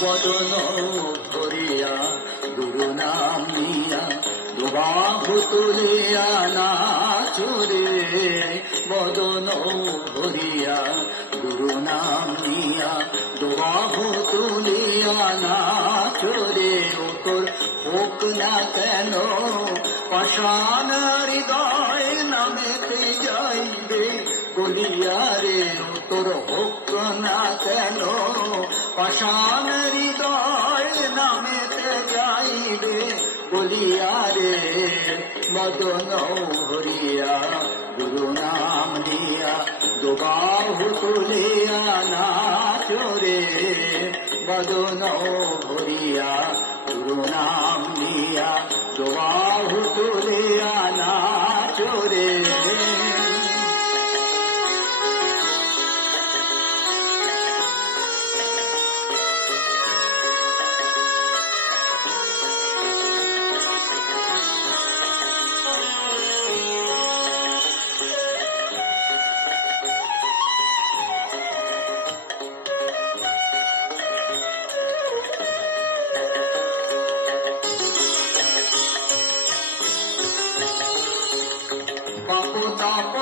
বদন ভরিয়া গুরু নাম নিয়া, দুবাহু তুলিয়া নাচরে। বদন ভরিয়া গুরু নাম নিয়া, দুবাহু তুলিয়া নাচরে। তোর হোক না কেন, পাষাণ হৃদয় নামেতে যাইবে বলিয়া রে। তোর হোক না কেন পাষাণ হৃদয় নামেতে যাইবে, বলিয়া রে, মদন হরিয়া, গুরু নাম দিয়া দুবাহু তুলিয়া নাচরে মদন হরিয়া, গুরু নাম Buddha.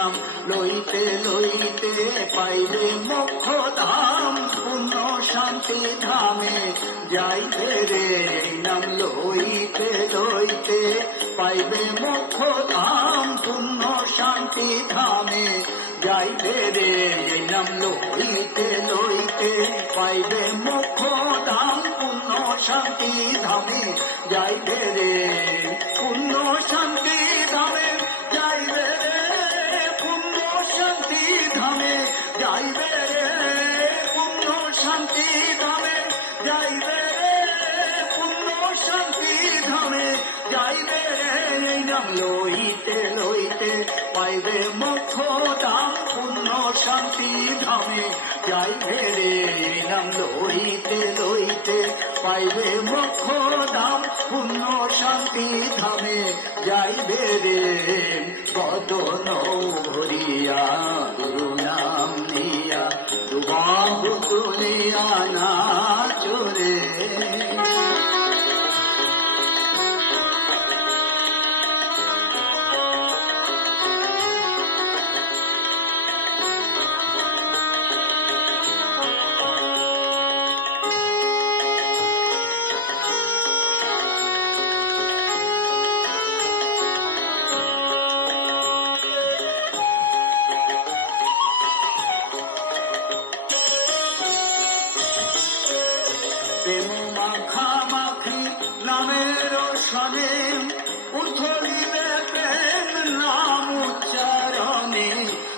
নাম লইতে লইতে পাইলে মোক্ষ ধাম পুণ্য শান্তি ধামে যাইতে রে। নাম লইতে লইতে পাইবে মোক্ষ ধাম পুণ্য শান্তি ধামে যাইবে রে। নাম লইতে লইতে পাইবে মোক্ষ ধাম পুণ্য শান্তি ধামে যাইবে রে। পুণ্য শান্তি ধামে যাইবে লইতে লইতে, পাইবে মোক্ষ ধাম পুণ্য শান্তি ধামে। যাইবে রে নাম লইতে লইতে, পাইবে মোক্ষ ধাম পুণ্য শান্তি ধামে। যাইবে রে বদন ভরিয়া গুরু নাম নিয়া, দুবাহু তুলিয়া নাচরে প্রেম মাখামাখি নামের সনে উঠলিবে প্রেম নাম উচ্চারণে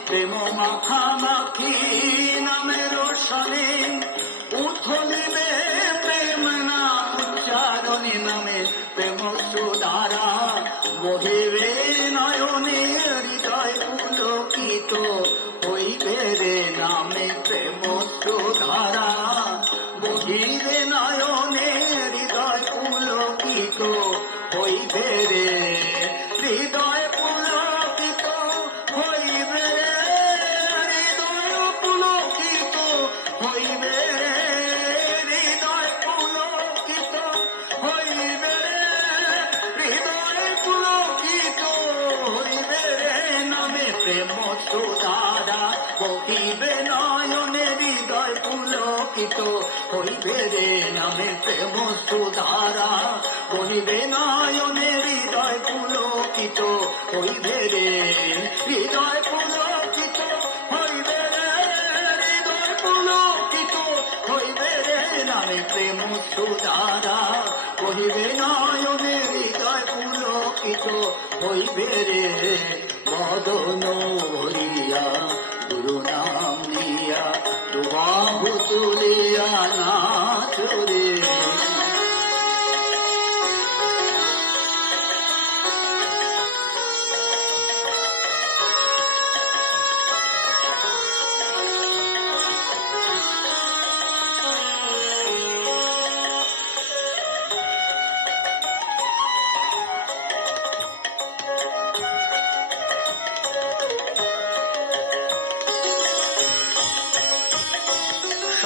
প্রেম মাখামাখি নামের সনে উঠলিবে প্রেম নাম উচ্চারণে নামে প্রেম সুধারা বহিবে নয়নে হৃদয় পুলকিত হইবে রে। নামে প্রেম সুধারা। বহিরে নয়নে হৃদয় পুলকিত হইবে রে, হৃদয় পুলকিত হইবে হৃদয় পুলকিত হইবে হৃদয় পুলকিত হইবে হৃদয় পুলকিত হইবে রে নামে প্রেম সুধারা। বহিবে নয়নে হৃদয় পুলকিত হইবে রে, হৃদয় পুলকিত হইবে হৃদয় পুলকিত হইবে রে নামে প্রেম সুধারা। বহিবে নয়নে হৃদয় পুলকিত হইবে রে বদন হরিয়া গুরু নাম নিয়া দুবাহু তুলিয়া নাচরে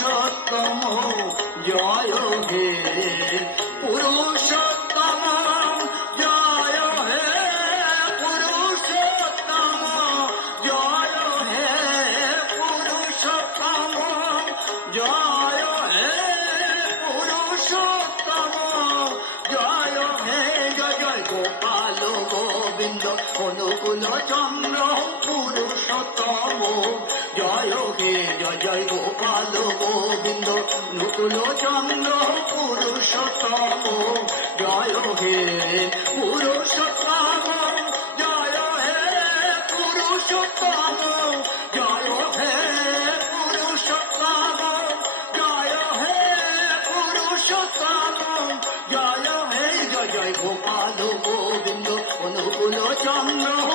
পুরুষোত্তম, জয় হে। পুরুষোত্তম, জয় হে। পুরুষোত্তম, জয় হে। পুরুষোত্তম, জয় হে। পুরুষোত্তম, জয় হে। জয় জয় গোপাল গোবিন্দ, অনুকূল চন্দ্র পুরুষোত্তম জয় হে জয় জয় গোপাল গোবিন্দ অনুকূল চন্দ্র পুরুষোত্তম, জয় হে পুরুষোত্তম, জয় হে পুরুষোত্তম, জয় হে পুরুষোত্তম জয় হে পুরুষোত্তম জয় হে জয় জয় গোপাল গোবিন্দ, অনুকূল চন্দ্র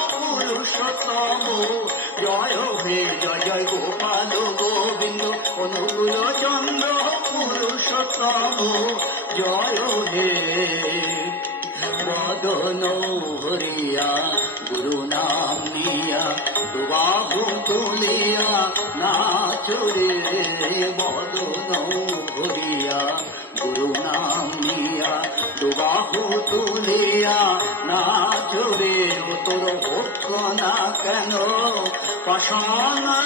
জয় হে জয় জয় গোপাল গোবিন্দ অনুকূল চন্দ্র পুরুষোত্তম জয় হে বদন হরিয়া গুরু নাম নিয়া দুবাহু তুলিয়া নাচরে বদন হরিয়া গুরু নাম নিয়া দুবাহু তুলিয়া নাচরে তোর ভক্ত না কেন?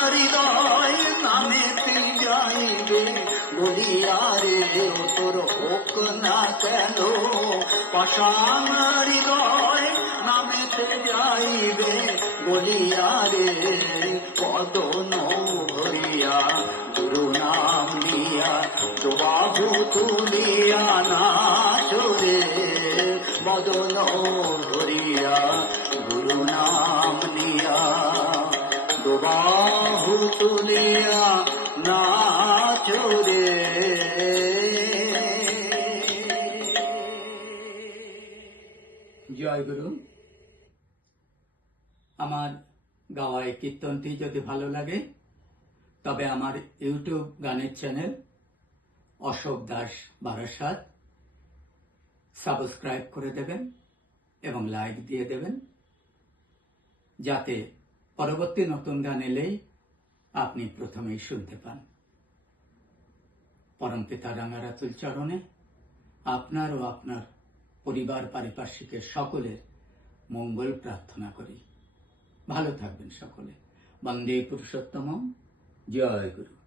হৃদয় নামেতে যাইবে বলিয়া তোর হোক না কেন? পাষাণ হৃদয় নামেতে যাইবে বলিয়া রে হরিয়া গুরু নাম নিয়া বাহু তুলিয়া নাচরে হরিয়া গুরু নাম নিয়া। দুবাহু তুলিয়া জয় গুরু। আমার গাওয়া এই কীর্তনটি যদি ভালো লাগে, তবে আমার ইউটিউব গানের চ্যানেল অশোক দাস বারাসাত সাবস্ক্রাইব করে দেবেন এবং লাইক দিয়ে দেবেন, যাতে পরবর্তী নতুন গান এলেই আপনি প্রথমেই শুনতে পান। পরমপিতা রাঙারাতুল চরণে আপনার ও আপনার পরিবার পারিপার্শ্বিকের সকলের মঙ্গল প্রার্থনা করি। ভালো থাকবেন সকলে। বন্দে পুরুষোত্তম জয় গুরু।